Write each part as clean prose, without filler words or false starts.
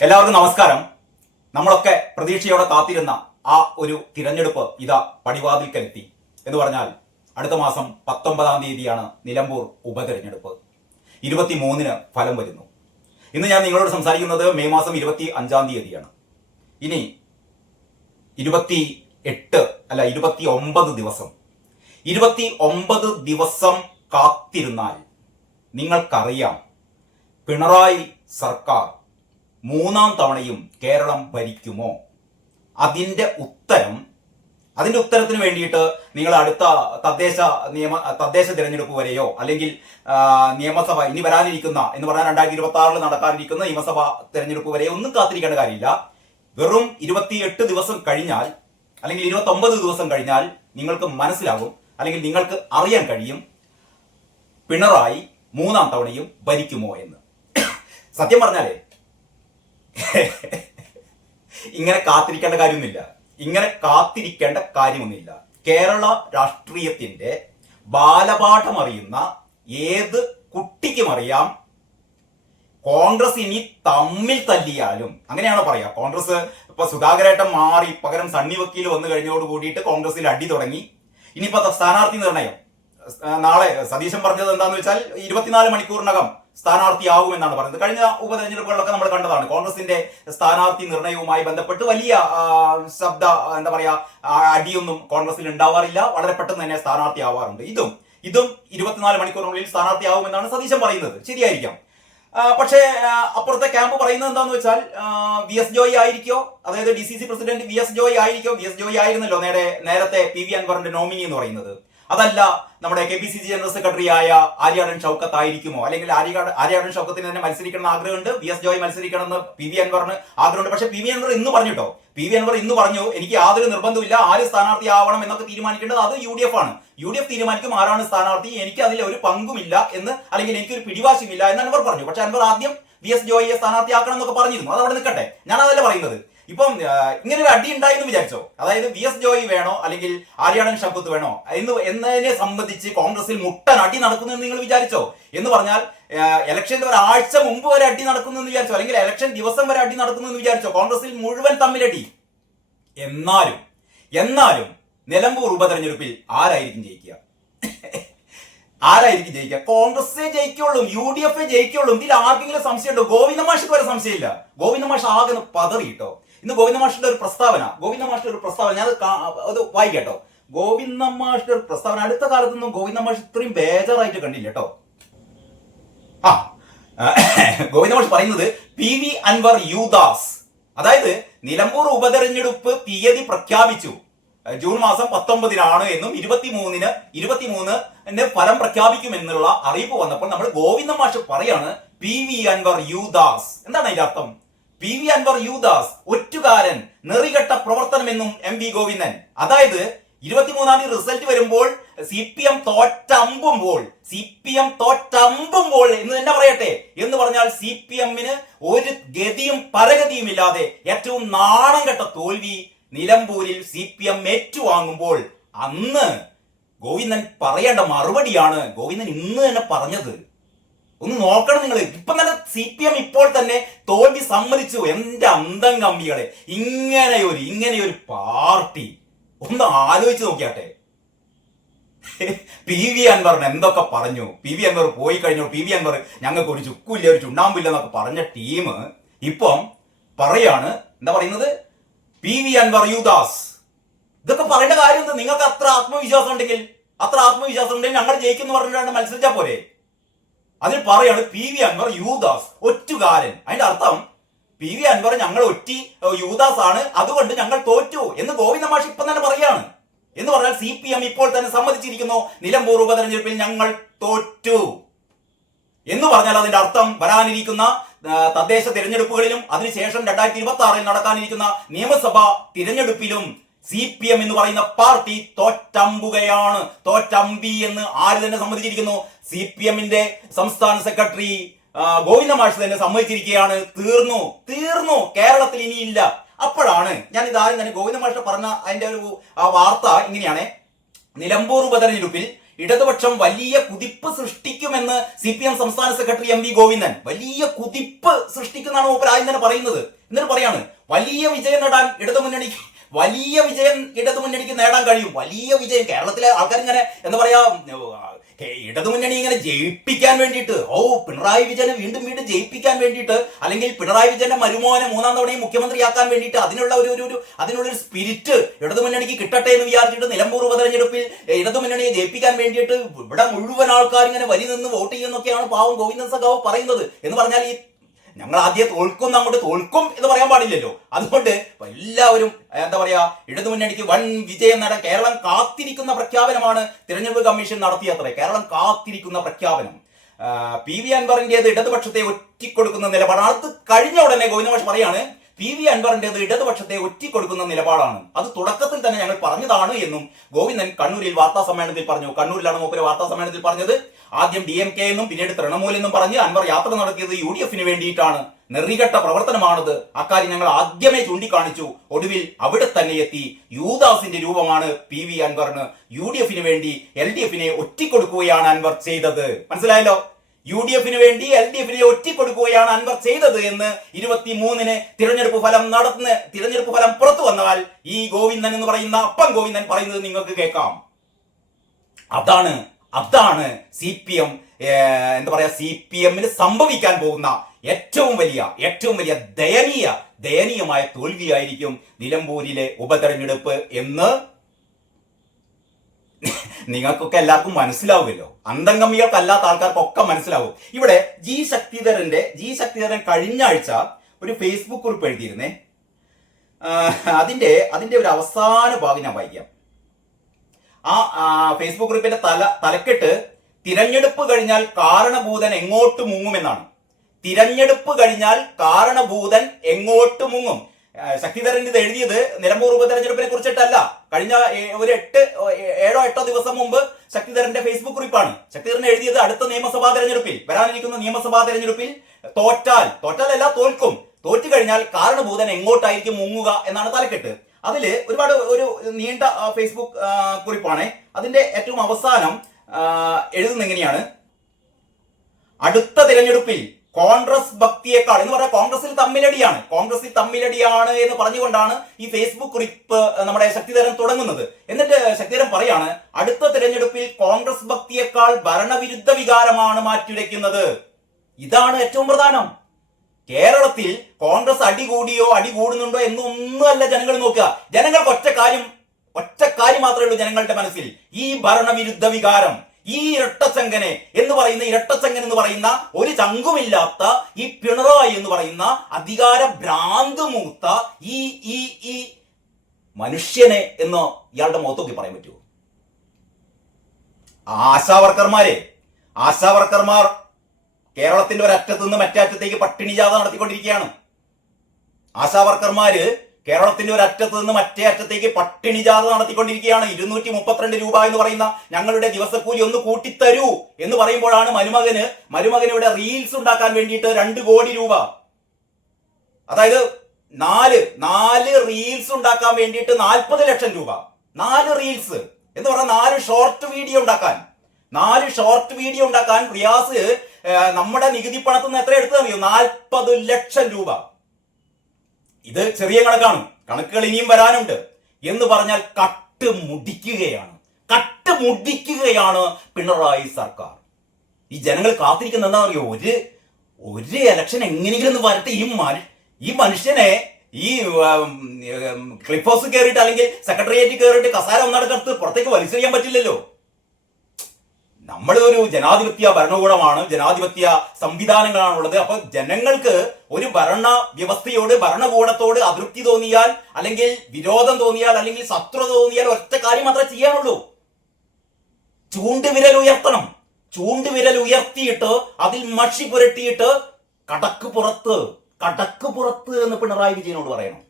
എല്ലാവർക്കും നമസ്കാരം. നമ്മളൊക്കെ പ്രതീക്ഷയോടെ കാത്തിരുന്ന ആ ഒരു തിരഞ്ഞെടുപ്പ് ഇതാ പടിവാതിൽക്കലെത്തി. എന്ന് പറഞ്ഞാൽ അടുത്ത മാസം 19-ാം തീയതിയാണ് നിലമ്പൂർ ഉപതെരഞ്ഞെടുപ്പ്. 23-ന് ഫലം വരുന്നു. ഇന്ന് ഞാൻ നിങ്ങളോട് സംസാരിക്കുന്നത് മെയ് മാസം 25-ാം തീയതിയാണ്. ഇനി 29 ദിവസം 29 ദിവസം കാത്തിരുന്നാൽ നിങ്ങൾക്കറിയാം പിണറായി സർക്കാർ 3-ാം തവണയും കേരളം ഭരിക്കുമോ. അതിന്റെ ഉത്തരത്തിന് വേണ്ടിയിട്ട് നിങ്ങൾ അടുത്ത തദ്ദേശ തിരഞ്ഞെടുപ്പ് വരെയോ അല്ലെങ്കിൽ നിയമസഭ ഇനി വരാനിരിക്കുന്ന എന്ന് പറഞ്ഞാൽ 2026 നടക്കാനിരിക്കുന്ന നിയമസഭ തിരഞ്ഞെടുപ്പ് വരെയോ ഒന്നും കാത്തിരിക്കേണ്ട കാര്യമില്ല. വെറും 28 ദിവസം കഴിഞ്ഞാൽ അല്ലെങ്കിൽ 29 ദിവസം കഴിഞ്ഞാൽ നിങ്ങൾക്ക് മനസ്സിലാകും, അല്ലെങ്കിൽ നിങ്ങൾക്ക് അറിയാൻ കഴിയും പിണറായി 3-ാം തവണയും ഭരിക്കുമോ എന്ന്. സത്യം പറഞ്ഞാലേ ഇങ്ങനെ കാത്തിരിക്കേണ്ട കാര്യമൊന്നുമില്ല. കേരള രാഷ്ട്രീയത്തിന്റെ ബാലപാഠം അറിയുന്ന ഏത് കുട്ടിക്കും അറിയാം, കോൺഗ്രസ് ഇനി തമ്മിൽ തല്ലിയാലും, അങ്ങനെയാണോ പറയാ, കോൺഗ്രസ് ഇപ്പൊ സുധാകരേട്ടൻ മാറി പകരം സണ്ണി വക്കീൽ വന്നു കഴിഞ്ഞോട് കൂടിയിട്ട് കോൺഗ്രസിൽ അടി തുടങ്ങി. ഇനിയിപ്പോ സ്ഥാനാർത്ഥി നിർണയം നാളെ സതീശൻ പറഞ്ഞത് എന്താന്ന് വെച്ചാൽ 24 മണിക്കൂറിനകം സ്ഥാനാർത്ഥിയാകുമെന്നാണ് പറയുന്നത്. കഴിഞ്ഞ ഉപതെരഞ്ഞെടുപ്പുകളിലൊക്കെ നമ്മൾ കണ്ടതാണ്. കോൺഗ്രസിന്റെ സ്ഥാനാർത്ഥി നിർണയവുമായി ബന്ധപ്പെട്ട് വലിയ അടിയൊന്നും കോൺഗ്രസിൽ ഉണ്ടാവാറില്ല. വളരെ പെട്ടെന്ന് തന്നെ സ്ഥാനാർത്ഥിയാവാറുണ്ട്. ഇതും 24 മണിക്കൂറിനുള്ളിൽ സ്ഥാനാർത്ഥിയാവുമെന്നാണ് സതീശൻ പറയുന്നത്. ശരിയായിരിക്കാം. പക്ഷേ അപ്പുറത്തെ ക്യാമ്പ് പറയുന്നത് എന്താന്ന് വെച്ചാൽ VS ജോയി ആയിരിക്കോ, അതായത് DCC പ്രസിഡന്റ് VS ജോയി ആയിരിക്കോ. VS ജോയി ആയിരുന്നല്ലോ നേരത്തെ PV അൻവറിന്റെ നോമിനി എന്ന് പറയുന്നത്. അതല്ല നമ്മുടെ KPCC ജനറൽ സെക്രട്ടറി ആയ ആര്യാടൻ ഷൗക്കത്ത് ആയിരിക്കുമോ, അല്ലെങ്കിൽ ആര്യാടൻ ഷൗക്കത്തിന് തന്നെ മത്സരിക്കണം ആഗ്രഹമുണ്ട്, VS ജോയി മത്സരിക്കണം എന്ന് PV അൻവറിന് ആഗ്രഹമുണ്ട്. പക്ഷെ PV അൻവർ ഇന്ന് പറഞ്ഞു എനിക്ക് യാതൊരു നിർബന്ധമില്ല, ആര് സ്ഥാനാർത്ഥി ആവണം എന്നൊക്കെ തീരുമാനിക്കേണ്ടത് അത് UDF ആണ്. UDF തീരുമാനിക്കും ആരാണ് സ്ഥാനാർത്ഥി, എനിക്ക് അതിൽ ഒരു പങ്കുമില്ല എന്ന്, അല്ലെങ്കിൽ എനിക്കൊരു പിടിവാശിയുമില്ല എന്ന് അൻവർ പറഞ്ഞു. പക്ഷെ അൻവർ ആദ്യം VS ജോയിയെ സ്ഥാനാർത്ഥിയാക്കണം എന്നൊക്കെ പറഞ്ഞിരുന്നു. അത് അവിടെ നിൽക്കട്ടെ, ഞാൻ അതല്ല പറയുന്നത്. ഇപ്പം ഇങ്ങനെ ഒരു അടി ഉണ്ടായി എന്ന് വിചാരിച്ചോ, അതായത് VS ജോയി വേണോ അല്ലെങ്കിൽ ആര്യാടൻ ഷൗക്കത്ത് വേണോ എന്നതിനെ സംബന്ധിച്ച് കോൺഗ്രസിൽ മുട്ടൻ അടി നടക്കുന്നു എന്ന് നിങ്ങൾ വിചാരിച്ചോ? എന്ന് പറഞ്ഞാൽ ഇലക്ഷന്റെ ഒരാഴ്ച മുമ്പ് വരെ അടി നടക്കുന്നു എന്ന് വിചാരിച്ചോ, അല്ലെങ്കിൽ ഇലക്ഷൻ ദിവസം വരെ അടി നടക്കുന്നു എന്ന് വിചാരിച്ചോ? കോൺഗ്രസിൽ മുഴുവൻ തമ്മിലടി. എന്നാലും നിലമ്പൂർ ഉപതെരഞ്ഞെടുപ്പിൽ ആരായിരിക്കും ജയിക്കുക? കോൺഗ്രസേ ജയിക്കുള്ളൂ, UDF ജയിക്കുള്ളൂ. ഇതിൽ ആർക്കെങ്കിലും സംശയമുണ്ടോ? ഗോവിന്ദ മാഷിക്ക് വരെ സംശയമില്ല. ഗോവിന്ദ മാഷ് ആകെ പതറി കേട്ടോ. ഇന്ന് ഗോവിന്ദ മാഷിന്റെ ഒരു പ്രസ്താവന ഞാൻ അത് വായിക്കട്ടോ. ഗോവിന്ദ മാഷിന്റെ ഒരു പ്രസ്താവന അടുത്ത കാലത്തൊന്നും ഗോവിന്ദ മാഷ് ഇത്രയും ബേജാറായിട്ട് കണ്ടില്ല കേട്ടോ. ഗോവിന്ദ മാഷ് പറയുന്നത് PV അൻവർ യുദാസ്, അതായത് നിലമ്പൂർ ഉപതെരഞ്ഞെടുപ്പ് തീയതി പ്രഖ്യാപിച്ചു, ജൂൺ മാസം 19-നാണ് എന്നും 23-ന് ഫലം പ്രഖ്യാപിക്കുമെന്നുള്ള അറിയിപ്പ് വന്നപ്പോൾ നമ്മൾ ഗോവിന്ദ മാഷ് പറയാണ് PV അൻവർ യുദാസ്. എന്താണ് അതിന്റെ അർത്ഥം? PV Anwar യുദാസ്, ഒറ്റുകാരൻ, നെറികെട്ട പ്രവർത്തനമെന്നും MV Govindan. അതായത് 23-ാം തീയതി റിസൾട്ട് വരുമ്പോൾ CPM തോറ്റമ്പുമ്പോൾ എന്ന് തന്നെ പറയട്ടെ, എന്ന് പറഞ്ഞാൽ CPM-ന് ഒരു ഗതിയും പരഗതിയും ഇല്ലാതെ ഏറ്റവും നാണം കെട്ട തോൽവി നിലമ്പൂരിൽ CPM ഏറ്റുവാങ്ങുമ്പോൾ അന്ന് ഗോവിന്ദൻ പറയേണ്ട മറുപടിയാണ് ഗോവിന്ദൻ ഇന്ന് തന്നെ പറഞ്ഞത്. ഒന്ന് നോക്കണം നിങ്ങൾ. ഇപ്പം തന്നെ CPM ഇപ്പോൾ തന്നെ തോൽവി സമ്മതിച്ചു. എന്റെ അന്തം കമ്പികളെ, ഇങ്ങനെയൊരു പാർട്ടി ഒന്ന് ആലോചിച്ച് നോക്കിയാട്ടെ. PV അൻവറിന് എന്തൊക്കെ പറഞ്ഞു. PV അൻവർ പോയി കഴിഞ്ഞു. PV അൻവർ ഞങ്ങൾക്ക് ഒരു ചുക്കുമില്ല, ഒരു ചുണ്ണാമ്പില്ല എന്നൊക്കെ പറഞ്ഞ ടീം ഇപ്പം പറയാണ്, എന്താ പറയുന്നത്? PV അൻവർ യുദാസ്. ഇതൊക്കെ പറയേണ്ട കാര്യം എന്താ? നിങ്ങൾക്ക് അത്ര ആത്മവിശ്വാസം ഉണ്ടെങ്കിൽ ഞങ്ങൾ ജയിക്കുന്നു പറഞ്ഞിട്ടാണ് മത്സരിച്ചാൽ പോരെ. അതിൽ പറയാണ് PV അൻവർ യുദാസ്, ഒറ്റുകാരൻ. അതിന്റെ അർത്ഥം PV അൻവർ ഞങ്ങൾ ഒറ്റി യുദാസ് ആണ്, അതുകൊണ്ട് ഞങ്ങൾ തോറ്റു എന്ന് ഗോവിന്ദ മാഷ് ഇപ്പം തന്നെ പറയാണ്. എന്ന് പറഞ്ഞാൽ CPM ഇപ്പോൾ തന്നെ സമ്മതിച്ചിരിക്കുന്നു നിലമ്പൂർ ഉപതെരഞ്ഞെടുപ്പിൽ ഞങ്ങൾ തോറ്റു എന്ന് പറഞ്ഞാൽ അതിന്റെ അർത്ഥം വരാനിരിക്കുന്ന തദ്ദേശ തിരഞ്ഞെടുപ്പുകളിലും അതിനുശേഷം 2026-ൽ നടക്കാനിരിക്കുന്ന നിയമസഭാ തിരഞ്ഞെടുപ്പിലും CPM എന്ന് പറയുന്ന പാർട്ടി തോറ്റമ്പുകയാണ്. തോറ്റമ്പി എന്ന് ആര് തന്നെ സമ്മതിച്ചിരിക്കുന്നു? CPM-ന്റെ സംസ്ഥാന സെക്രട്ടറി ഗോവിന്ദ മാഷ് തന്നെ സമ്മതിച്ചിരിക്കുകയാണ്. തീർന്നു, കേരളത്തിൽ ഇനിയില്ല. അപ്പോഴാണ് ഞാൻ ഇതാരും തന്നെ ഗോവിന്ദ മാഷ് പറഞ്ഞ അതിന്റെ ഒരു വാർത്ത ഇങ്ങനെയാണ്. നിലമ്പൂർ ഉപതെരഞ്ഞെടുപ്പിൽ ഇടതുപക്ഷം വലിയ കുതിപ്പ് സൃഷ്ടിക്കുമെന്ന് CPM സംസ്ഥാന സെക്രട്ടറി MV ഗോവിന്ദൻ വലിയ കുതിപ്പ് സൃഷ്ടിക്കുന്നതാണ് മൂപ്പർ ആദ്യം തന്നെ പറയുന്നത്. എന്നിട്ട് പറയാണ് വലിയ വിജയം നേടാൻ ഇടതുമുന്നണിക്ക് നേടാൻ കഴിയും. വലിയ വിജയം കേരളത്തിലെ ആൾക്കാർ ഇങ്ങനെ എന്താ പറയാ, ഇടതുമുന്നണി ഇങ്ങനെ ജയിപ്പിക്കാൻ വേണ്ടിയിട്ട്, പിണറായി വിജയനെ വീണ്ടും ജയിപ്പിക്കാൻ വേണ്ടിയിട്ട്, അല്ലെങ്കിൽ പിണറായി വിജയന്റെ മരുമോനെ 3ാം തവണയും മുഖ്യമന്ത്രിയാക്കാൻ വേണ്ടിയിട്ട് അതിനുള്ളൊരു സ്പിരിറ്റ് ഇടതുമുന്നണിക്ക് കിട്ടട്ടെ എന്ന് വിചാരിച്ചിട്ട് നിലമ്പൂർ ഉപതെരഞ്ഞെടുപ്പിൽ ഇടതുമുന്നണിയെ ജയിപ്പിക്കാൻ വേണ്ടിയിട്ട് ഇവിടെ മുഴുവൻ ആൾക്കാർ ഇങ്ങനെ വരി നിന്ന് വോട്ട് ചെയ്യുന്നൊക്കെയാണ് പാവം ഗോവിന്ദൻ സഖാവ് പറയുന്നത്. എന്ന് പറഞ്ഞാൽ ഈ ഞങ്ങൾ ആദ്യം അങ്ങോട്ട് തോൽക്കും എന്ന് പറയാൻ പാടില്ലല്ലോ. അതുകൊണ്ട് എല്ലാവരും എന്താ പറയാ, ഇടതുമുന്നണിക്ക് വൻ വിജയം നേടാൻ കേരളം കാത്തിരിക്കുന്ന പ്രഖ്യാപനമാണ് തിരഞ്ഞെടുപ്പ് കമ്മീഷൻ നടത്തിയത്രേ. കേരളം കാത്തിരിക്കുന്ന പ്രഖ്യാപനം. PV അൻവറിന്റേത് ഇടതുപക്ഷത്തെ ഒറ്റിക്കൊടുക്കുന്ന നിലപാടാണ്. അത് കഴിഞ്ഞ ഉടനെ ഗോവിന്ദമാഷ് പറയാണ് PV അൻവറിന്റേത് ഇടതുപക്ഷത്തെ ഒറ്റിക്കൊടുക്കുന്ന നിലപാടാണ്. അത് തുടക്കത്തിൽ തന്നെ ഞങ്ങൾ പറഞ്ഞതാണ് എന്നും ഗോവിന്ദൻ കണ്ണൂരിൽ വാർത്താ സമ്മേളനത്തിൽ പറഞ്ഞു. കണ്ണൂരിലാണ് മൂപ്പര് വാർത്താ സമ്മേളനത്തിൽ പറഞ്ഞത്. ആദ്യം DMK എന്നും പിന്നീട് തൃണമൂൽ എന്നും പറഞ്ഞ് അൻവർ യാത്ര നടത്തിയത് UDF വേണ്ടിയിട്ടാണ്. നെറികെട്ട പ്രവർത്തനമാണത്. അക്കാര്യം ഞങ്ങൾ ആദ്യമേ ചൂണ്ടിക്കാണിച്ചു. ഒടുവിൽ അവിടെ തന്നെ എത്തി. യൂദാസിന്റെ രൂപമാണ് PV അൻവറിന്. UDF വേണ്ടി LDF ഒറ്റിക്കൊടുക്കുകയാണ് അൻവർ ചെയ്തത്. മനസ്സിലായല്ലോ? UDF വേണ്ടി LDF ഒറ്റിക്കൊടുക്കുകയാണ് അൻവർ ചെയ്തത് എന്ന് 23-ന് തിരഞ്ഞെടുപ്പ് ഫലം പുറത്തു വന്നാൽ ഈ ഗോവിന്ദൻ എന്ന് പറയുന്ന അപ്പം ഗോവിന്ദൻ പറയുന്നത് നിങ്ങൾക്ക് കേൾക്കാം. അതാണ് CPM എന്താ പറയാ, CPM-ന് സംഭവിക്കാൻ പോകുന്ന ഏറ്റവും വലിയ ദയനീയമായ തോൽവിയായിരിക്കും നിലമ്പൂരിലെ ഉപതെരഞ്ഞെടുപ്പ് എന്ന് നിങ്ങൾക്കൊക്കെ എല്ലാവർക്കും മനസ്സിലാവുമല്ലോ. അന്തംഗമികൾക്കല്ലാത്ത ആൾക്കാർക്കൊക്കെ മനസ്സിലാവും. ഇവിടെ ജി ശക്തിധരൻ കഴിഞ്ഞ ആഴ്ച ഒരു ഫേസ്ബുക്ക് കുറിപ്പ് എഴുതിയിരുന്നേ. അതിന്റെ ഒരു അവസാന ഭാഗം ഞാൻ വായിക്കാം. ആ ഫേസ്ബുക്ക് കുറിപ്പിന്റെ തലക്കെട്ട് തിരഞ്ഞെടുപ്പ് കഴിഞ്ഞാൽ കാരണഭൂതൻ എങ്ങോട്ട് മുങ്ങുമെന്നാണ്. തിരഞ്ഞെടുപ്പ് കഴിഞ്ഞാൽ കാരണഭൂതൻ എങ്ങോട്ട് മുങ്ങും. ശക്തിധരൻ ഇത് എഴുതിയത് നിലമ്പൂർ ഉപതെരഞ്ഞെടുപ്പിനെ കുറിച്ചിട്ടല്ല. കഴിഞ്ഞ ഒരു 7-8 ദിവസം മുമ്പ് ശക്തിധരന്റെ ഫേസ്ബുക്ക് കുറിപ്പാണ്. ശക്തിധരൻ എഴുതിയത് അടുത്ത നിയമസഭാ തെരഞ്ഞെടുപ്പിൽ, വരാനിരിക്കുന്ന നിയമസഭാ തെരഞ്ഞെടുപ്പിൽ തോറ്റാലല്ല തോൽക്കും, തോറ്റു കഴിഞ്ഞാൽ കാരണഭൂതൻ എങ്ങോട്ടായിരിക്കും മുങ്ങുക എന്നാണ് തലക്കെട്ട്. അതില് ഒരു നീണ്ട ഫേസ്ബുക്ക് കുറിപ്പാണ്. അതിന്റെ ഏറ്റവും അവസാനം എഴുതുന്ന എങ്ങനെയാണ്, അടുത്ത തിരഞ്ഞെടുപ്പിൽ കോൺഗ്രസ് ഭക്തിയേക്കാൾ എന്ന് പറഞ്ഞാൽ കോൺഗ്രസിൽ തമ്മിലടിയാണ് എന്ന് പറഞ്ഞുകൊണ്ടാണ് ഈ ഫേസ്ബുക്ക് കുറിപ്പ് നമ്മുടെ ശക്തിധരൻ തുടങ്ങുന്നത്. എന്നിട്ട് ശക്തിധരൻ പറയാണ്, അടുത്ത തിരഞ്ഞെടുപ്പിൽ കോൺഗ്രസ് ഭക്തിയേക്കാൾ ഭരണവിരുദ്ധ വികാരമാണ് മാറ്റുരയ്ക്കുന്നത്. ഇതാണ് ഏറ്റവും പ്രധാനം. കേരളത്തിൽ കോൺഗ്രസ് അടി കൂടുന്നുണ്ടോ എന്നൊന്നുമല്ല ജനങ്ങൾ നോക്കുക. ജനങ്ങൾക്ക് ഒറ്റ കാര്യം മാത്രമേ ഉള്ളൂ ജനങ്ങളുടെ മനസ്സിൽ, ഈ ഭരണവിരുദ്ധ വികാരം. ഈ ഇരട്ടച്ചങ്കൻ എന്ന് പറയുന്ന ഒരു ചങ്കുമില്ലാത്ത ഈ പിണറായി എന്ന് പറയുന്ന അധികാര ഭ്രാന്ത് മൂത്ത ഈ മനുഷ്യനെ എന്ന് ഇയാളുടെ മുഖത്തൊക്കെ പറയാൻ പറ്റുമോ? ആശാവർക്കർമാർ കേരളത്തിന്റെ ഒരറ്റത്ത് നിന്ന് മറ്റേ അറ്റത്തേക്ക് പട്ടിണി ജാഥ നടത്തിക്കൊണ്ടിരിക്കുകയാണ്. ആശാവർക്കർമാര് കേരളത്തിന്റെ ഒരു അറ്റത്ത് നിന്ന് മറ്റേ അറ്റത്തേക്ക് പട്ടിണി ജാഥ നടത്തിക്കൊണ്ടിരിക്കുകയാണ്. 232 രൂപ എന്ന് പറയുന്ന ഞങ്ങളുടെ ദിവസക്കൂലി ഒന്ന് കൂട്ടിത്തരൂ എന്ന് പറയുമ്പോഴാണ് മരുമകന് ഇവിടെ റീൽസ് ഉണ്ടാക്കാൻ വേണ്ടിയിട്ട് 2 കോടി രൂപ, അതായത് 4 റീൽസ് ഉണ്ടാക്കാൻ വേണ്ടിയിട്ട് 40 ലക്ഷം രൂപ. 4 റീൽസ് എന്ന് പറഞ്ഞാൽ 4 ഷോർട്ട് വീഡിയോ ഉണ്ടാക്കാൻ റിയാസ് നമ്മുടെ നികുതി പണത്തിൽ നിന്ന് എത്ര എടുത്തു അറിയോ? 40 ലക്ഷം രൂപ. ഇത് ചെറിയ കണക്കുകൾ ഇനിയും വരാനുണ്ട്. എന്ന് പറഞ്ഞാൽ കട്ട് മുടിക്കുകയാണ് പിണറായി സർക്കാർ. ഈ ജനങ്ങൾ കാത്തിരിക്കുന്ന എന്താ അറിയോ? ഒരു ഇലക്ഷൻ എങ്ങനെയെങ്കിലും ഒന്ന് വരട്ടെ. ഈ മനുഷ്യനെ ഈ ക്ലിഫ് ഹൗസ് കയറിയിട്ട് അല്ലെങ്കിൽ സെക്രട്ടേറിയറ്റ് കയറിയിട്ട് കസാര ഒന്നടക്കത്ത് പുറത്തേക്ക് വലിച്ചെറിയാൻ പറ്റില്ലല്ലോ. നമ്മൾ ഒരു ജനാധിപത്യ ഭരണകൂടമാണ്, ജനാധിപത്യ സംവിധാനങ്ങളാണുള്ളത്. അപ്പൊ ജനങ്ങൾക്ക് ഒരു ഭരണ വ്യവസ്ഥയോട്, ഭരണകൂടത്തോട് അതൃപ്തി തോന്നിയാൽ, അല്ലെങ്കിൽ വിരോധം തോന്നിയാൽ, അല്ലെങ്കിൽ ശത്രുത തോന്നിയാൽ ഒറ്റ കാര്യം മാത്രമേ ചെയ്യാനുള്ളൂ, ചൂണ്ടുവിരൽ ഉയർത്തിയിട്ട് അതിൽ മഷി പുരട്ടിയിട്ട് കടക്ക് പുറത്ത് എന്ന് പിണറായി വിജയനോട് പറയണം.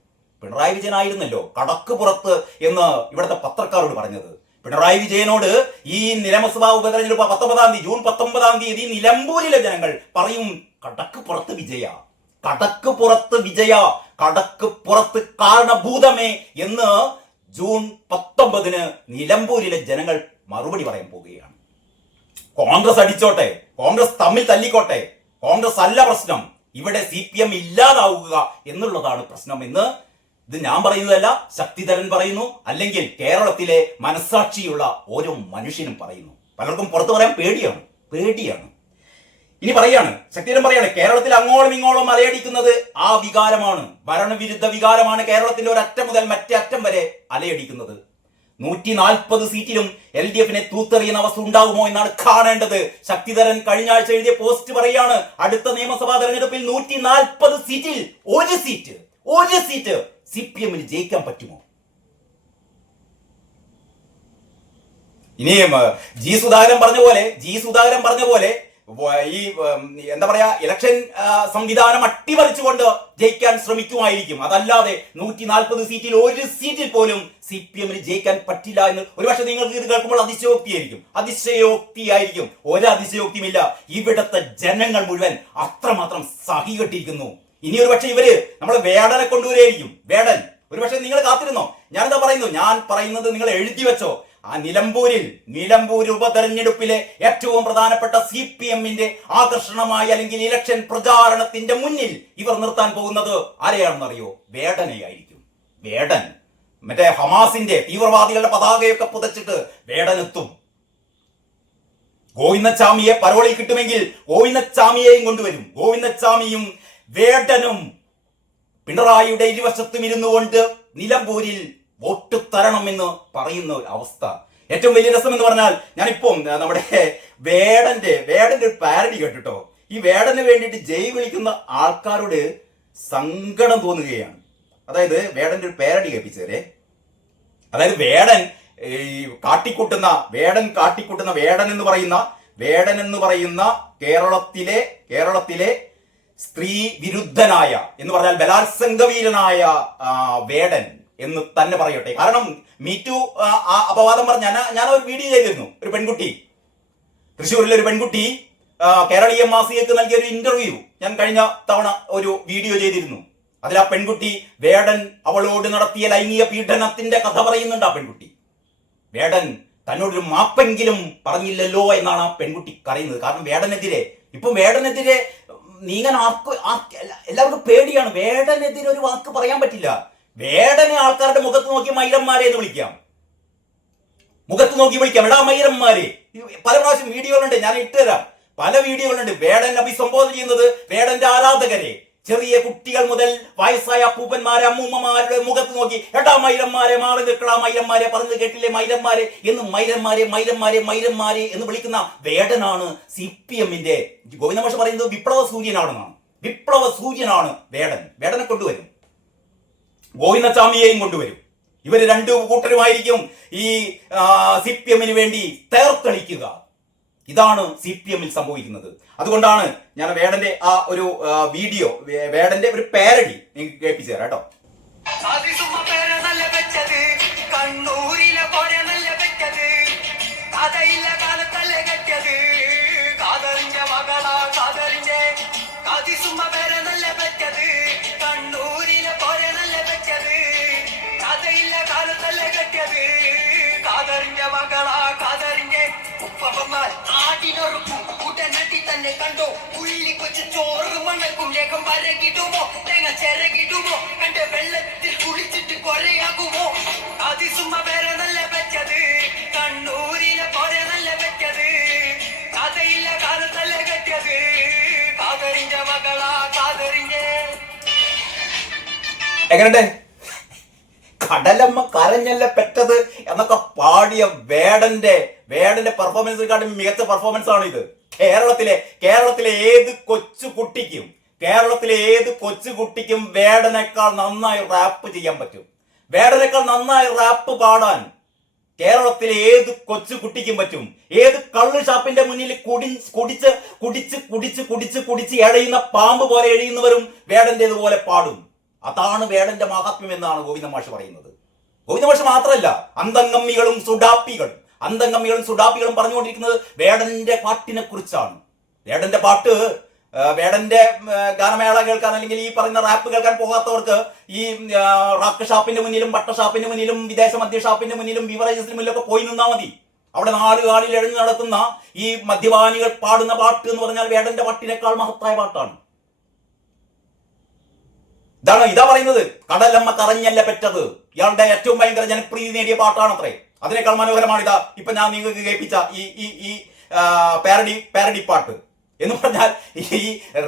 പിണറായി വിജയനായിരുന്നല്ലോ കടക്ക് പുറത്ത് എന്ന് ഇവിടുത്തെ പത്രക്കാരോട് പറഞ്ഞത്. പിണറായി വിജയനോട് ഈ നിയമസഭാ ഉപതെരഞ്ഞെടുപ്പ് 19-ാം തീയതി, ജൂൺ 19-ാം തീയതി നിലമ്പൂരിലെ ജനങ്ങൾ പറയും, കടക്ക് പുറത്ത് കാരണഭൂതമേ എന്ന് ജൂൺ 19-ന് നിലമ്പൂരിലെ ജനങ്ങൾ മറുപടി പറയാൻ പോവുകയാണ്. കോൺഗ്രസ് അടിച്ചോട്ടെ, കോൺഗ്രസ് തമ്മിൽ തല്ലിക്കോട്ടെ, കോൺഗ്രസ് അല്ല പ്രശ്നം, ഇവിടെ CPM ഇല്ലാതാവുക എന്നുള്ളതാണ് പ്രശ്നം എന്ന് ഇത് ഞാൻ പറയുന്നതല്ല, ശക്തിധരൻ പറയുന്നു, അല്ലെങ്കിൽ കേരളത്തിലെ മനസ്സാക്ഷിയുള്ള ഓരോ മനുഷ്യനും പറയുന്നു. പലർക്കും പുറത്തു പറയാൻ പേടിയാണ്. ഇനി പറയാണ്, ശക്തിധരൻ പറയാണ്, കേരളത്തിൽ അങ്ങോളം ഇങ്ങോളം അലയടിക്കുന്നത് ആ വികാരമാണ്, ഭരണവിരുദ്ധ വികാരമാണ് കേരളത്തിന്റെ ഒരറ്റം മുതൽ മറ്റേ അറ്റം വരെ അലയടിക്കുന്നത്. 140 സീറ്റിലും LDFനെ തൂത്തെറിയുന്ന അവസ്ഥ ഉണ്ടാകുമോ എന്നാണ് കാണേണ്ടത്. ശക്തിധരൻ കഴിഞ്ഞ ആഴ്ച എഴുതിയ പോസ്റ്റ് പറയാണ്, അടുത്ത നിയമസഭാ തെരഞ്ഞെടുപ്പിൽ 140 സീറ്റിൽ ഒരു സീറ്റ് CPMന് ജയിക്കാൻ പറ്റുമോ? ഇനിയും ജി സുധാകരൻ പറഞ്ഞ പോലെ ഈ എന്താ പറയാ, ഇലക്ഷൻ സംവിധാനം അട്ടിമറിച്ചുകൊണ്ട് ജയിക്കാൻ ശ്രമിക്കുമായിരിക്കും. അതല്ലാതെ 140 സീറ്റിൽ ഒരു സീറ്റിൽ പോലും CPMന് ജയിക്കാൻ പറ്റില്ല എന്ന് ഒരുപക്ഷെ നിങ്ങൾക്ക് ഇത് കേൾക്കുമ്പോൾ അതിശയോക്തിയായിരിക്കും. ഒരതിശയോക്തിയുമില്ല. ഇവിടത്തെ ജനങ്ങൾ മുഴുവൻ അത്രമാത്രം സഹികെട്ടിരിക്കുന്നു. ഇനി ഒരു പക്ഷെ ഇവര് നമ്മളെ വേടനെ കൊണ്ടുവരികയായിരിക്കും. വേടൻ ഒരുപക്ഷെ നിങ്ങൾ കാത്തിരുന്നോ? ഞാൻ പറയുന്നത് നിങ്ങൾ എഴുതി വെച്ചോ. ആ നിലമ്പൂർ ഉപതെരഞ്ഞെടുപ്പിലെ ഏറ്റവും പ്രധാനപ്പെട്ട CPMന്റെ ആകർഷണമായി അല്ലെങ്കിൽ ഇലക്ഷൻ പ്രചാരണത്തിന്റെ മുന്നിൽ ഇവർ നിർത്താൻ പോകുന്നത് ആരെയാണെന്നറിയോ? വേടനെയായിരിക്കും. വേടൻ മറ്റേ ഹമാസിന്റെ തീവ്രവാദികളുടെ പതാകയൊക്കെ പുതച്ചിട്ട് വേടനെത്തും. ഗോവിന്ദച്ചാമിയെ പരോളിൽ കിട്ടുമെങ്കിൽ ഗോവിന്ദച്ചാമിയെയും കൊണ്ടുവരും. ഗോവിന്ദച്ചാമിയും വേടനും പിണറായിയുടെ ഇരുവശത്തും ഇരുന്നു കൊണ്ട് നിലമ്പൂരിൽ വോട്ട് തരണമെന്ന് പറയുന്ന ഒരു അവസ്ഥ. ഏറ്റവും വലിയ രസം എന്ന് പറഞ്ഞാൽ, ഞാനിപ്പം നമ്മുടെ വേടന്റെ ഒരു പാരഡി കേട്ടിട്ടോ. ഈ വേടന് വേണ്ടിയിട്ട് ജയ് വിളിക്കുന്ന ആൾക്കാരോട് സങ്കടം തോന്നുകയാണ്. അതായത് വേടന്റെ ഒരു പാരഡി കേൾപ്പിച്ചേരെ. അതായത് വേടൻ കാട്ടിക്കൂട്ടുന്ന വേടൻ എന്ന് പറയുന്ന കേരളത്തിലെ സ്ത്രീ വിരുദ്ധനായ എന്ന് പറഞ്ഞാൽ ബലാത്സംഗവീരനായ വേടൻ എന്ന് തന്നെ പറയട്ടെ. കാരണം മീറ്റു അപവാദം പറഞ്ഞ ഞാൻ ഒരു വീഡിയോ ചെയ്തിരുന്നു. ഒരു പെൺകുട്ടി, തൃശ്ശൂരിലെ ഒരു പെൺകുട്ടി കേരളീയ മാസികയ്ക്ക് നൽകിയ ഒരു ഇന്റർവ്യൂ ഞാൻ കഴിഞ്ഞ തവണ ഒരു വീഡിയോ ചെയ്തിരുന്നു. അതിൽ ആ പെൺകുട്ടി വേടൻ അവളോട് നടത്തിയ ലൈംഗിക പീഡനത്തിന്റെ കഥ പറയുന്നുണ്ട്. ആ പെൺകുട്ടി വേടൻ തന്നോടൊരു മാപ്പെങ്കിലും പറഞ്ഞില്ലല്ലോ എന്നാണ് ആ പെൺകുട്ടി കരയുന്നത്. കാരണം വേടനെതിരെ നീങ്ങാൻ എല്ലാവർക്കും പേടിയാണ്. വേടനെതിരെ ഒരു വാക്ക് പറയാൻ പറ്റില്ല. വേടനെ ആൾക്കാരുടെ മുഖത്ത് നോക്കി മൈരന്മാരെ എന്ന് വിളിക്കാം. എടാ മൈരന്മാരെ. പല പ്രാവശ്യം വീഡിയോകളുണ്ട്, ഞാൻ ഇട്ടുതരാം. പല വീഡിയോകളുണ്ട്. വേടൻ അഭിസംബോധന ചെയ്യുന്നത് വേടന്റെ ആരാധകരെ, ചെറിയ കുട്ടികൾ മുതൽ വയസ്സായ അപ്പൂപ്പന്മാരെ അമ്മൂമ്മമാരുടെ മുഖത്ത് നോക്കി എടാ മൈരന്മാരെ, മാറി നിൽക്കടാ മൈരന്മാരെ, പറഞ്ഞത് കേട്ടില്ലേ മൈരന്മാരെ എന്ന് മൈരന്മാരെ എന്ന് വിളിക്കുന്ന വേടനാണ് CPMന്റെ. ഗോവിന്ദമാഷ് പറയുന്നത് വിപ്ലവ സൂര്യനാണ് വേടൻ. വേടനെ കൊണ്ടുവരും, ഗോവിന്ദച്ചാമിയെയും കൊണ്ടുവരും. ഇവര് രണ്ടു കൂട്ടരുമായിരിക്കും ഈ CPMന് വേണ്ടി തേർത്തളിക്കുക. ഇതാണ് CPMൽ സംഭവിക്കുന്നത്. അതുകൊണ്ടാണ് ഞാൻ വേടന്റെ ആ ഒരു വീഡിയോ, വേടന്റെ ഒരു പാരഡി നിങ്ങൾക്ക് കേൾപ്പിച്ചു തരാം കേട്ടോ. കണ്ടോ ഉള്ളി കൊച്ചു ചോറ് മണക്കും ലേഖം വരകിടുമോ തേങ്ങ ചിരകിടുമോ കണ്ട് വെള്ളത്തിൽ കുളിച്ചിട്ട് കൊറയാകുമോ അതിസുമ്മ പേരെ നല്ല വെച്ചത് കണ്ണൂരിനെ പോലെ നല്ല വെച്ചത് കഥയില്ല കാലത്തല്ല കെട്ടിയത് കാതറിന്റെ മകളാ കാതറിന്റെ. എങ്ങനെയുണ്ട്? കടലമ്മ കരഞ്ഞല്ല പെറ്റത് എന്നൊക്കെ പാടിയ വേടന്റെ പെർഫോമൻസിനെക്കാട്ടും മികച്ച പെർഫോമൻസ് ആണ് ഇത്. കേരളത്തിലെ ഏത് കൊച്ചുകുട്ടിക്കും വേടനേക്കാൾ നന്നായി റാപ്പ് ചെയ്യാൻ പറ്റും. വേടനേക്കാൾ നന്നായി റാപ്പ് പാടാൻ കേരളത്തിലെ ഏത് കൊച്ചുകുട്ടിക്കും പറ്റും. ഏത് കള്ള് ഷാപ്പിന്റെ മുന്നിൽ കുടിച്ച് എഴയുന്ന പാമ്പ് പോലെ എഴയുന്നവരും വേടന്റേതുപോലെ പാടും. അതാണ് വേടന്റെ മഹാത്മ്യം എന്നാണ് ഗോവിന്ദമാഷ് പറയുന്നത്. ഗോവിന്ദമാഷ് മാത്രമല്ല, അന്തംഗമ്മികളും സുഡാപ്പികളും പറഞ്ഞുകൊണ്ടിരിക്കുന്നത് വേടന്റെ പാട്ടിനെ കുറിച്ചാണ്. വേടന്റെ ഗാനമേള കേൾക്കാൻ അല്ലെങ്കിൽ ഈ പറയുന്ന റാപ്പ് കേൾക്കാൻ പോകാത്തവർക്ക് ഈ റാക്ക് ഷാപ്പിന്റെ മുന്നിലും പട്ട ഷാപ്പിന്റെ മുന്നിലും വിദേശ മദ്യ ഷാപ്പിന്റെ മുന്നിലും ബിവറേജസിന് മുന്നിലൊക്കെ പോയി നിന്നാൽ മതി. അവിടെ നാലുകാലിൽ എഴഞ്ഞു നടക്കുന്ന ഈ മദ്യപാനികൾ പാടുന്ന പാട്ട് എന്ന് പറഞ്ഞാൽ വേടന്റെ പാട്ടിനേക്കാൾ മഹത്തായ പാട്ടാണ്. ഇതാ പറയുന്നത്, കടലമ്മ കറഞ്ഞല്ല പെറ്റത്, ഇയാളുടെ ഏറ്റവും ഭയങ്കര ജനപ്രീതി നേടിയ പാട്ടാണത്രേ. അതിനേക്കാൾ മനോഹരമാണ് ഇതാ ഇപ്പൊ ഞാൻ നിങ്ങൾക്ക് കേൾപ്പിച്ച ഈ പാരഡി പാട്ട് എന്ന് പറഞ്ഞാൽ ഈ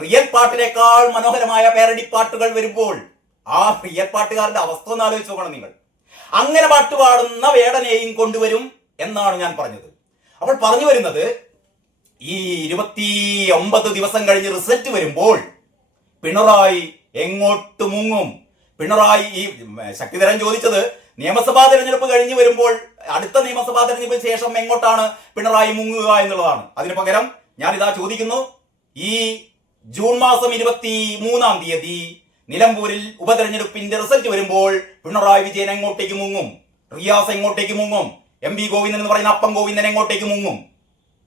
റിയൽ പാട്ടിനേക്കാൾ മനോഹരമായ പാരഡി പാട്ടുകൾ വരുമ്പോൾ ആ റിയൽ പാട്ടുകാരുടെ അവസ്ഥ ഒന്ന് ആലോചിച്ച് നോക്കണം നിങ്ങൾ. അങ്ങനെ പാട്ട് പാടുന്ന വേടനെയും കൊണ്ടുവരും എന്നാണ് ഞാൻ പറഞ്ഞത്. അപ്പോൾ പറഞ്ഞു വരുന്നത്, ഈ 29 ദിവസം കഴിഞ്ഞ് റിസൾട്ട് വരുമ്പോൾ പിണറായി എങ്ങോട്ട് മുങ്ങും? പിണറായി ഈ ശക്തിധരൻ ചോദിച്ചത് നിയമസഭാ തെരഞ്ഞെടുപ്പ് കഴിഞ്ഞ് വരുമ്പോൾ അടുത്ത നിയമസഭാ തെരഞ്ഞെടുപ്പിന് ശേഷം എങ്ങോട്ടാണ് പിണറായി മുങ്ങുക എന്നുള്ളതാണ്. അതിന് പകരം ഞാനിതാ ചോദിക്കുന്നു, ഈ ജൂൺ മാസം 23-ാം തീയതി നിലമ്പൂരിൽ ഉപതെരഞ്ഞെടുപ്പിന്റെ റിസൾട്ട് വരുമ്പോൾ പിണറായി വിജയൻ എങ്ങോട്ടേക്ക് മുങ്ങും? റിയാസ് എങ്ങോട്ടേക്ക് മുങ്ങും? MP ഗോവിന്ദൻ എന്ന് പറയുന്ന അപ്പം ഗോവിന്ദൻ എങ്ങോട്ടേക്ക് മുങ്ങും?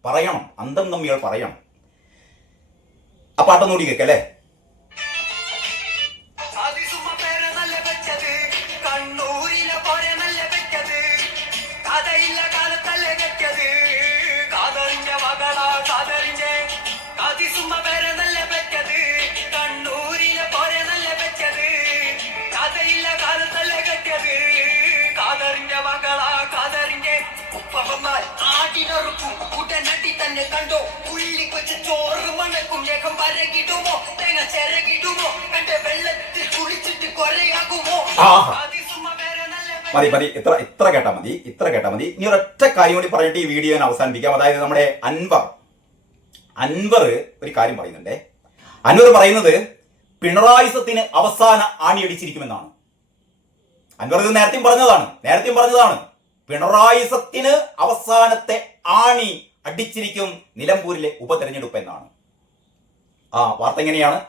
പറയണം, അന്തം തമ്മികൾ പറയണം. ആ പാട്ടൊന്നുകൂടി കേൾക്കല്ലേ. ഉടനടി തന്നെ കണ്ടോ ഉള്ളിക്കൊച്ച് ചോറ് മണക്കും ലേഖം വരകിടുമോ തേങ്ങ ചിരകിടുമോ കണ്ട വെള്ളത്തിൽ കുളിച്ചിട്ട് കൊറയാകുമോ? മതി ഇത്ര കേട്ടാ മതി. ഇനി ഒരൊറ്റ കാര്യം കൂടി പറഞ്ഞിട്ട് ഈ വീഡിയോ ഞാൻ അവസാനിപ്പിക്കാം. അതായത് നമ്മുടെ അൻവർ ഒരു കാര്യം പറയുന്നുണ്ടേ. അൻവർ പറയുന്നത് പിണറായിസത്തിന് അവസാന ആണിയടിച്ചിരിക്കുമെന്നാണ്. അൻവർ ഇത് നേരത്തെയും പറഞ്ഞതാണ്. പിണറായിസത്തിന് അവസാനത്തെ ആണി അടിച്ചിരിക്കും നിലമ്പൂരിലെ ഉപതെരഞ്ഞെടുപ്പ് എന്നാണ്. ആ വാർത്ത എങ്ങനെയാണ്?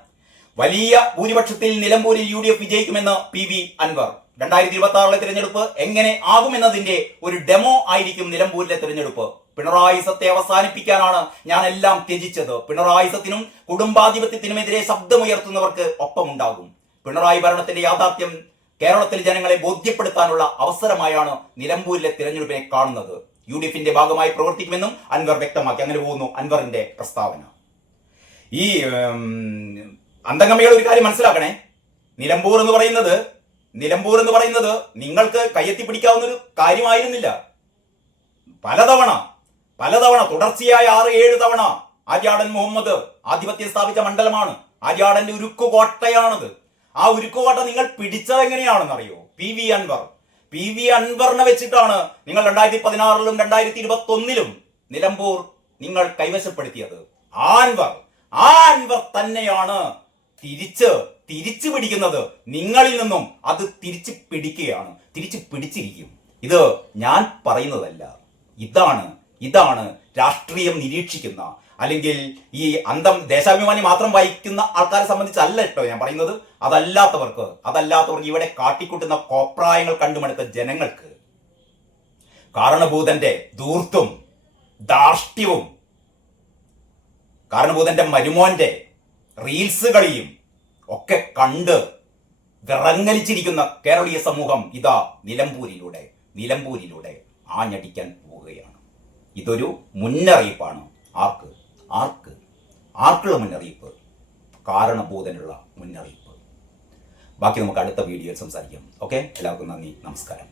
വലിയ ഭൂരിപക്ഷത്തിൽ നിലമ്പൂരിൽ UDF വിജയിക്കുമെന്ന് PV അൻവർ. 2026 തിരഞ്ഞെടുപ്പ് എങ്ങനെ ആകുമെന്നതിന്റെ ഒരു ഡെമോ ആയിരിക്കും നിലമ്പൂരിലെ തിരഞ്ഞെടുപ്പ്. പിണറായിസത്തെ അവസാനിപ്പിക്കാനാണ് ഞാൻ എല്ലാം ത്യജിച്ചത്. പിണറായിസത്തിനും കുടുംബാധിപത്യത്തിനുമെതിരെ ശബ്ദമുയർത്തുന്നവർക്ക് ഒപ്പമുണ്ടാകും. പിണറായി ഭരണത്തിന്റെ യാഥാർത്ഥ്യം കേരളത്തിലെ ജനങ്ങളെ ബോധ്യപ്പെടുത്താനുള്ള അവസരമായാണ് നിലമ്പൂരിലെ തിരഞ്ഞെടുപ്പിനെ കാണുന്നത്. UDFന്റെ ഭാഗമായി പ്രവർത്തിക്കുമെന്നും അൻവർ വ്യക്തമാക്കി. അങ്ങനെ പോകുന്നു അൻവറിന്റെ പ്രസ്താവന. ഈ അന്തംഗമികൾ ഒരു കാര്യം മനസ്സിലാക്കണേ. നിലമ്പൂർ എന്ന് പറയുന്നത് നിങ്ങൾക്ക് കയ്യെത്തി പിടിക്കാവുന്ന ഒരു കാര്യമായിരുന്നില്ല. പലതവണ തുടർച്ചയായ 6-7 തവണ ആര്യാടൻ മുഹമ്മദ് ആധിപത്യം സ്ഥാപിച്ച മണ്ഡലമാണ്. ആര്യാടന്റെ ഉരുക്കുകോട്ടയാണത്. ആ ഉരുക്കുകോട്ട നിങ്ങൾ പിടിച്ചത് എങ്ങനെയാണെന്നറിയോ? PV അൻവറിനെ വെച്ചിട്ടാണ് നിങ്ങൾ 2016-ലും 2021-ലും നിലമ്പൂർ നിങ്ങൾ കൈവശപ്പെടുത്തിയത്. ആ അൻവർ തന്നെയാണ് തിരിച്ചു പിടിക്കുന്നത്. നിങ്ങളിൽ നിന്നും അത് തിരിച്ചു പിടിച്ചിരിക്കും. ഇത് ഞാൻ പറയുന്നതല്ല. ഇതാണ് രാഷ്ട്രീയം നിരീക്ഷിക്കുന്ന, അല്ലെങ്കിൽ ഈ ദേശാഭിമാനി മാത്രം വായിക്കുന്ന ആൾക്കാരെ സംബന്ധിച്ചല്ല കേട്ടോ ഞാൻ പറയുന്നത്. അതല്ലാത്തവർക്ക് ഇവിടെ കാട്ടിക്കൂട്ടുന്ന കോപ്രായങ്ങൾ കണ്ടുമടുത്ത ജനങ്ങൾക്ക്, കാരണഭൂതന്റെ ധൂർത്തും ധാർഷ്ട്യവും കാരണഭൂതന്റെ മരുമോന്റെ റീൽസ് കളിയും ഒക്കെ കണ്ട് വിറങ്ങലിച്ചിരിക്കുന്ന കേരളീയ സമൂഹം ഇതാ നിലമ്പൂരിലൂടെ ആഞ്ഞടിക്കാൻ പോവുകയാണ്. ഇതൊരു മുന്നറിയിപ്പാണ്. ആർക്കുള്ള മുന്നറിയിപ്പ്? കാരണഭൂതനുള്ള മുന്നറിയിപ്പ്. ബാക്കി നമുക്ക് അടുത്ത വീഡിയോയിൽ സംസാരിക്കാം. ഓക്കെ, എല്ലാവർക്കും നന്ദി, നമസ്കാരം.